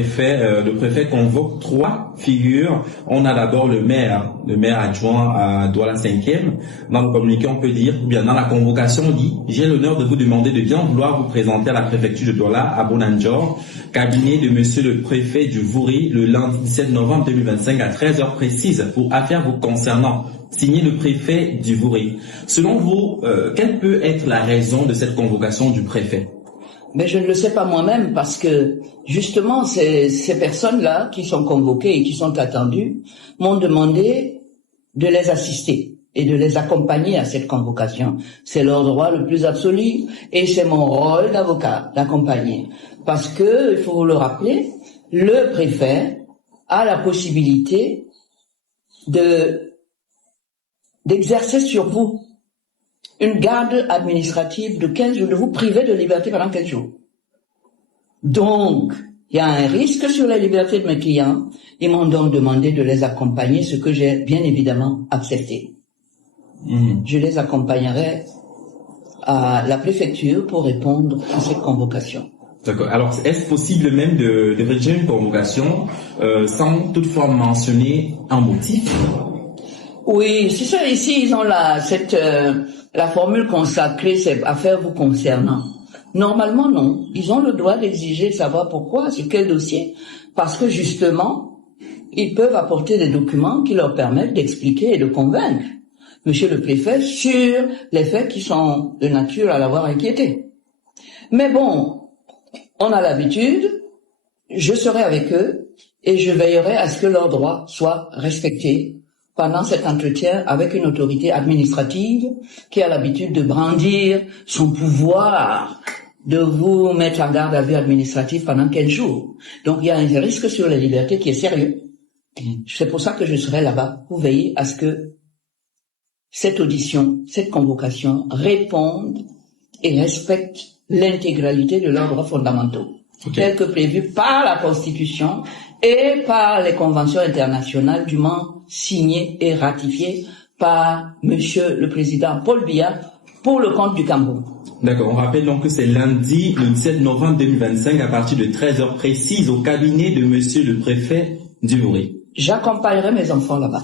le préfet convoque 3 figures. On a d'abord le maire adjoint à Douala 5e. Dans le communiqué, on peut dire, ou bien dans la convocation, on dit: j'ai l'honneur de vous demander de bien vouloir vous présenter à la préfecture de Douala, à Bonanjor, cabinet de monsieur le préfet du Vouri, le lundi 17 novembre 2025 à 13h précise pour affaires vous concernant. Signé le préfet du Vouri. Selon vous, quelle peut être la raison de cette convocation du préfet? Mais je ne le sais pas moi-même parce que justement ces personnes-là qui sont convoquées et qui sont attendues m'ont demandé de les assister et de les accompagner à cette convocation. C'est leur droit le plus absolu et c'est mon rôle d'avocat d'accompagner. Parce que, il faut vous le rappeler, le préfet a la possibilité d'exercer sur vous une garde administrative de 15 jours, de vous priver de liberté pendant 15 jours. Donc, il y a un risque sur la liberté de mes clients. Ils m'ont donc demandé de les accompagner, ce que j'ai bien évidemment accepté. Je les accompagnerai à la préfecture pour répondre à cette convocation. D'accord. Alors, est-ce possible même de rédiger une convocation sans toutefois mentionner un motif? Oui, c'est ça. Ici, ils ont la formule consacrée, c'est affaire vous concernant. Normalement, non. Ils ont le droit d'exiger de savoir pourquoi, sur quel dossier. Parce que justement, ils peuvent apporter des documents qui leur permettent d'expliquer et de convaincre monsieur le préfet sur les faits qui sont de nature à l'avoir inquiété. Mais bon, on a l'habitude, je serai avec eux et je veillerai à ce que leurs droits soient respectés pendant cet entretien avec une autorité administrative qui a l'habitude de brandir son pouvoir de vous mettre en garde à vue administrative pendant 15 jours. Donc il y a un risque sur la liberté qui est sérieux. C'est pour ça que je serai là-bas pour veiller à ce que cette audition, cette convocation réponde et respecte l'intégralité de leurs droits fondamentaux, tels que prévus par la Constitution et par les conventions internationales dûment signées et ratifiées par monsieur le président Paul Biya pour le compte du Cameroun. D'accord, on rappelle donc que c'est lundi, le 17 novembre 2025, à partir de 13h précise, au cabinet de monsieur le préfet du Vouri. J'accompagnerai mes enfants là-bas.